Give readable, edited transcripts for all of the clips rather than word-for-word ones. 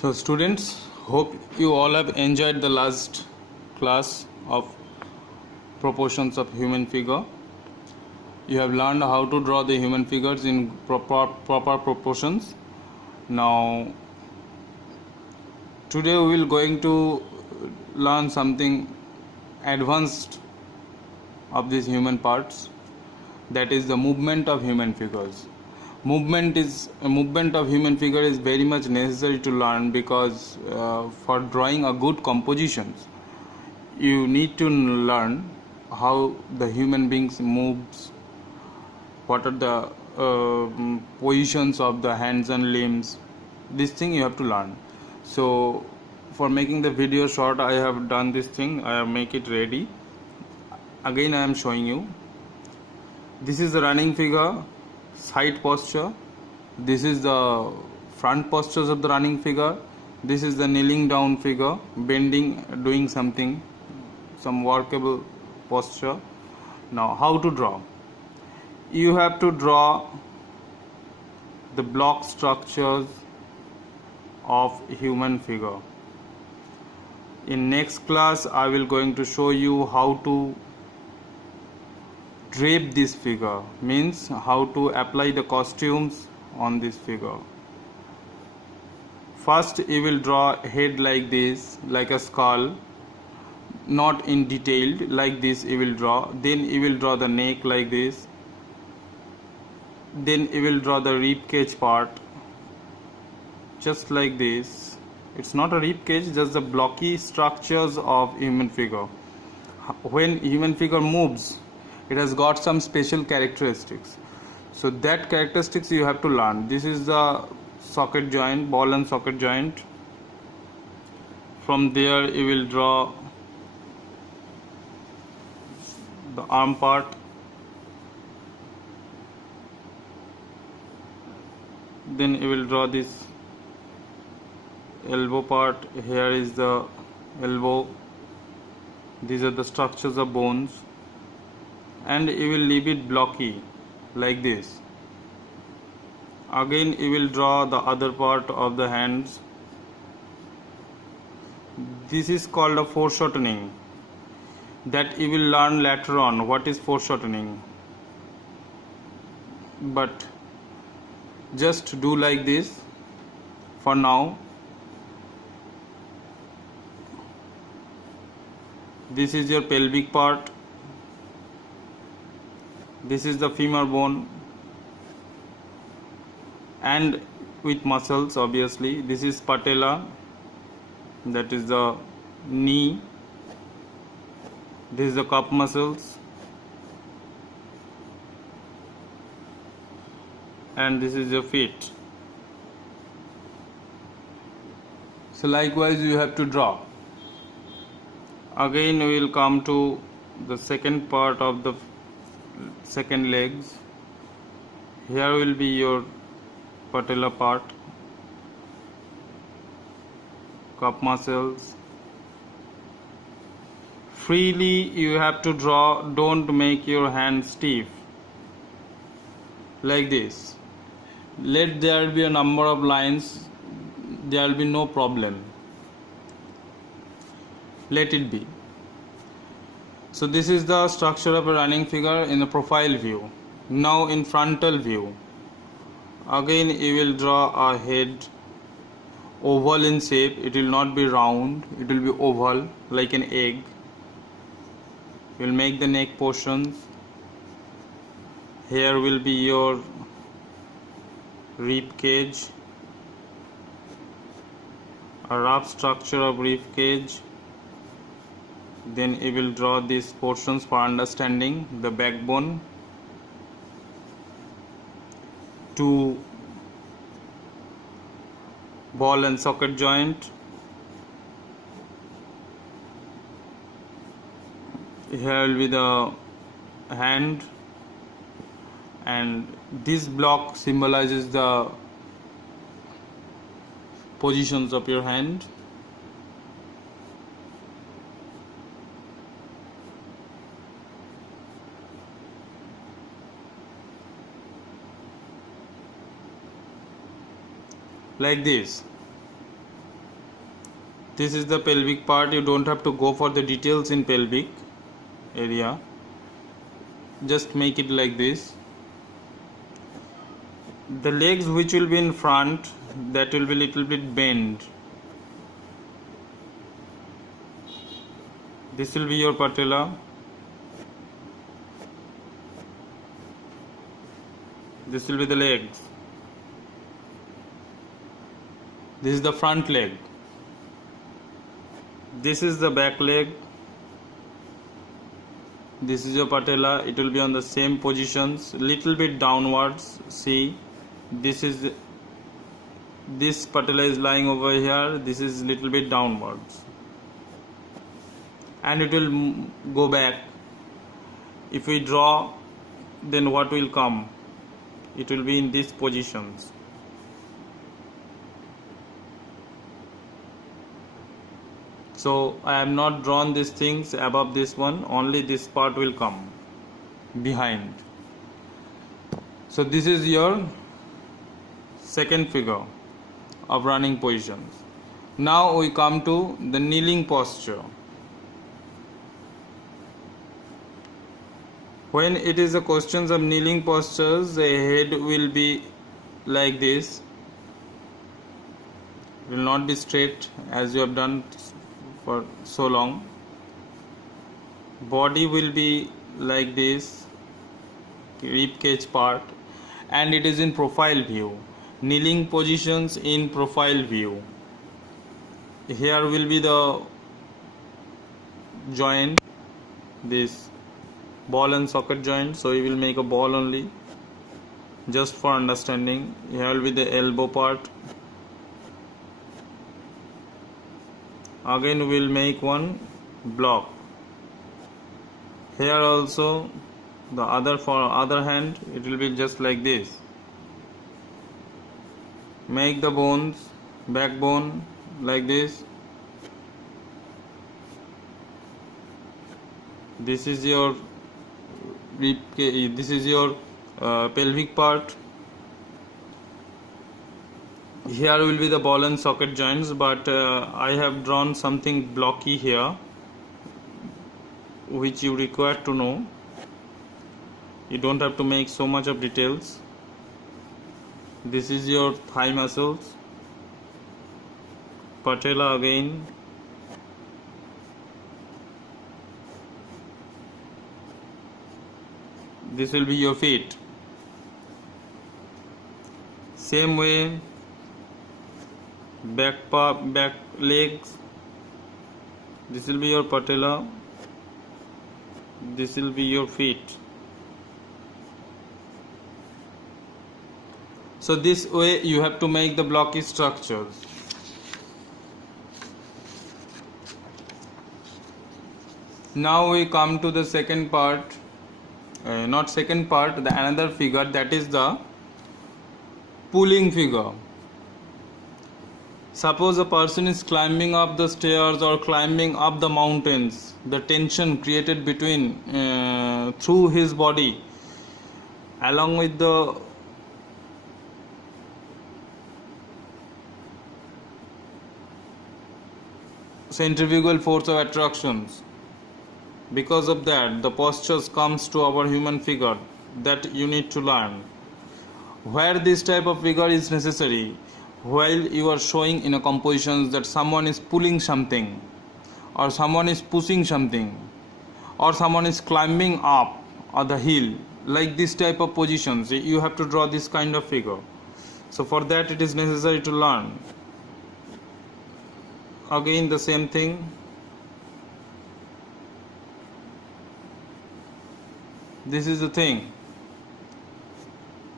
So students, hope you all have enjoyed the last class of proportions of human figure. You have learned how to draw the human figures in proper proportions. Now today we will going to learn something advanced of these human parts, that is the movement of human figures. Movement of human figure is very much necessary to learn because for drawing a good compositions you need to learn how the human beings moves, what are the positions of the hands and limbs. This thing you have to learn. So for making the video short, I have done this thing. I have make it ready. Again I am showing you. This is the running figure, side posture. This is the front postures of the running figure. This is the kneeling down figure, bending, doing something, some workable posture. Now how to draw? You have to draw the block structures of human figure. In next class I will going to show you how to drape this figure, means how to apply the costumes on this figure. First you will draw a head like this, like a skull, not in detailed, like this you will draw. Then you will draw the neck like this. Then you will draw the rib cage part, just like this. It's not a rib cage, just the blocky structures of human figure. When human figure moves, it has got some special characteristics, so that characteristics you have to learn. This is the socket joint, ball and socket joint. From there you will draw the arm part. Then you will draw this elbow part. Here is the elbow. These are the structures of bones, and you will leave it blocky like this. Again you will draw the other part of the hands. This is called a foreshortening, that you will learn later on what is foreshortening, but just do like this for now. This is your pelvic part. This is the femur bone and with muscles obviously. This is patella, that is the knee. This is the calf muscles, and this is your feet. So likewise you have to draw. Again we will come to the second part of the second legs. Here will be your patella part, calf muscles. Freely you have to draw, don't make your hand stiff like this. Let there be a number of lines, there will be no problem. Let it be. So this is the structure of a running figure in the profile view. Now in frontal view, again you will draw a head, oval in shape. It will not be round, it will be oval like an egg. You will make the neck portions. Here will be your rib cage, a rough structure of rib cage. Then you will draw these portions for understanding the backbone, two ball and socket joint. Here will be the hand, and this block symbolizes the positions of your hand. Like this. This is the pelvic part. You don't have to go for the details in pelvic area. Just make it like this. The legs which will be in front, that will be little bit bent. This will be your patella. This will be the legs. This is the front leg. This is the back leg. This is your patella. It will be on the same positions, little bit downwards. See, this patella is lying over here. This is little bit downwards, and it will go back. If we draw, then what will come? It will be in these positions. So I have not drawn these things above this one, only this part will come behind. So this is your second figure of running positions. Now we come to the kneeling posture. When it is a questions of kneeling postures, the head will be like this. It will not be straight as you have done for so long. Body will be like this, rib cage part, and it is in profile view. Kneeling positions in profile view. Here will be the joint, this ball and socket joint, so we will make a ball only just for understanding. Here will be the elbow part. Again we will make one block. Here also the other hand, it will be just like this. Make the bones, backbone like this. This is your this is your pelvic part. Here will be the ball and socket joints, but I have drawn something blocky here which you require to know. You don't have to make so much of details. This is your thigh muscles, patella again. This will be your feet. Same way, back legs. This will be your patella. This will be your feet. So this way you have to make the blocky structures. Now we come to the second part. Not second part, the another figure, that is the pulling figure. Suppose a person is climbing up the stairs or climbing up the mountains. The tension created between through his body, along with the centrifugal force of attractions. Because of that, the postures comes to our human figure that you need to learn. Where this type of figure is necessary, while you are showing in a composition that someone is pulling something, or someone is pushing something, or someone is climbing up or the hill, like this type of positions, you have to draw this kind of figure. So for that it is necessary to learn. Again the same thing. This is the thing.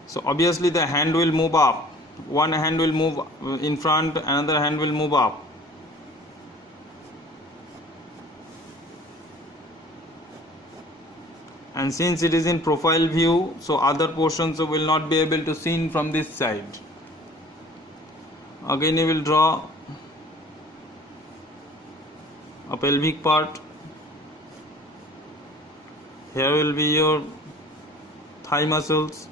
So obviously the hand will move up. One hand will move in front, another hand will move up. And since it is in profile view, so other portions will not be able to seen from this side. Again you will draw a pelvic part. Here will be your thigh muscles.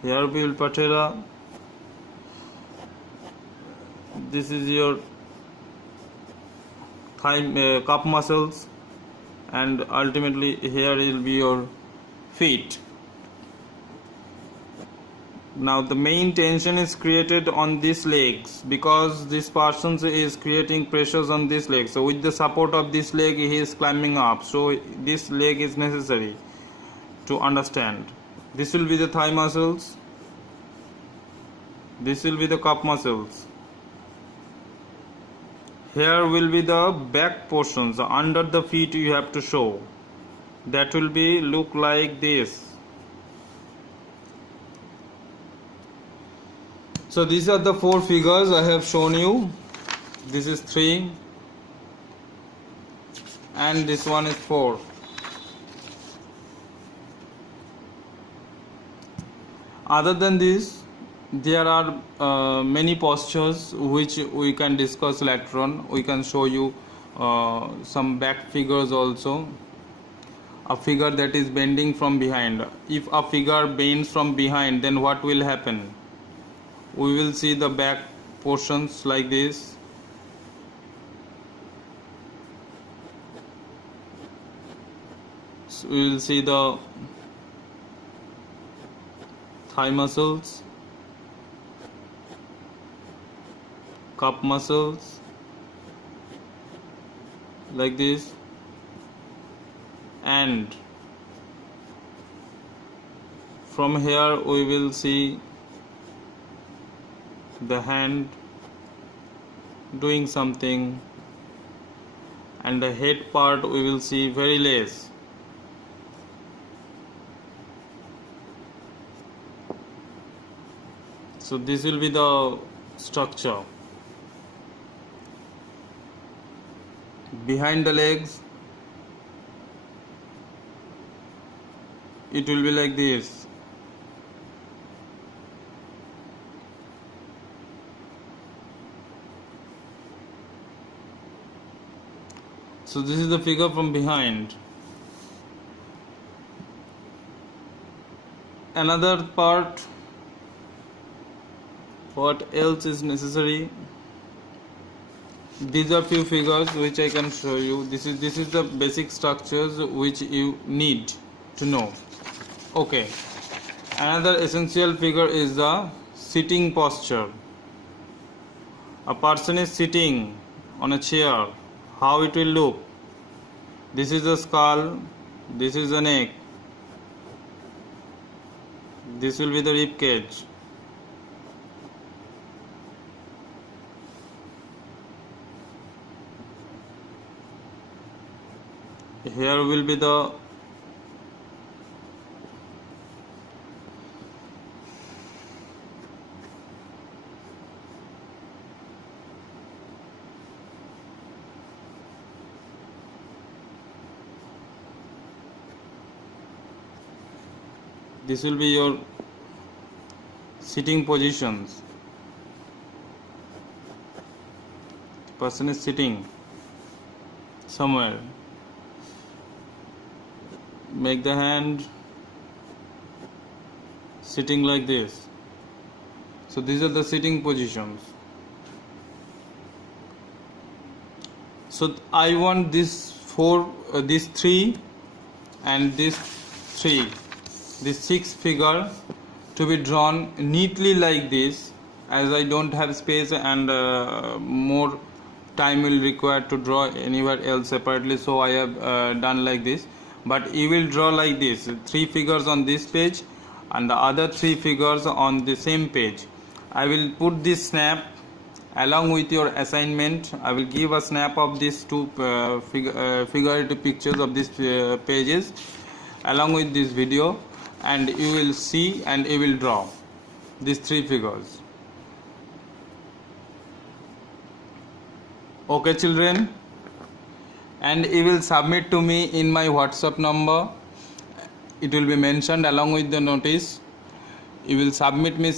Here will be patella. This is your thigh, calf muscles, and ultimately here will be your feet. Now the main tension is created on these legs because this person is creating pressures on this leg. So with the support of this leg he is climbing up. So this leg is necessary to understand. This will be the thigh muscles. This will be the calf muscles. Here will be the back portions under the feet you have to show. That will be look like this. So these are the 4 figures I have shown you. This is 3 and this one is 4. Other than this, there are many postures which we can discuss later on. We can show you some back figures also. A figure that is bending from behind. If a figure bends from behind, then what will happen? We will see the back portions like this. So we will see the thigh muscles, calf muscles like this, and from here we will see the hand doing something, and the head part we will see very less. So this will be the structure. Behind the legs it will be like this. So this is the figure from behind. Another part, what else is necessary? These are few figures which I can show you. This is the basic structures which you need to know. Okay. Another essential figure is the sitting posture. A person is sitting on a chair. How it will look? This is the skull, this is the neck, this will be the rib cage. Here will be the this will be your sitting positions. The person is sitting somewhere. Make the hand sitting like this. So these are the sitting positions. So I want these 3 and these 6 figure to be drawn neatly like this, as I don't have space and more time will require to draw anywhere else separately, so I have done like this. But you will draw like this, 3 figures on this page and the other 3 figures on the same page. I will put this snap along with your assignment. I will give a snap of these 2 figurative pictures of these pages along with this video, and you will see and you will draw these 3 figures. Okay children, and you will submit to me in my WhatsApp number. It will be mentioned along with the notice. You will submit me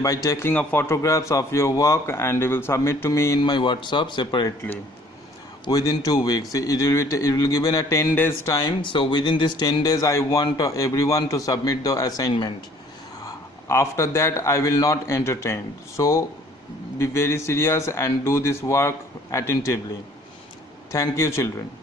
by taking a photographs of your work, and you will submit to me in my WhatsApp separately within 2 weeks. It will given a 10 days time. So within this 10 days I want everyone to submit the assignment. After that I will not entertain. So be very serious and do this work attentively. Thank you, children.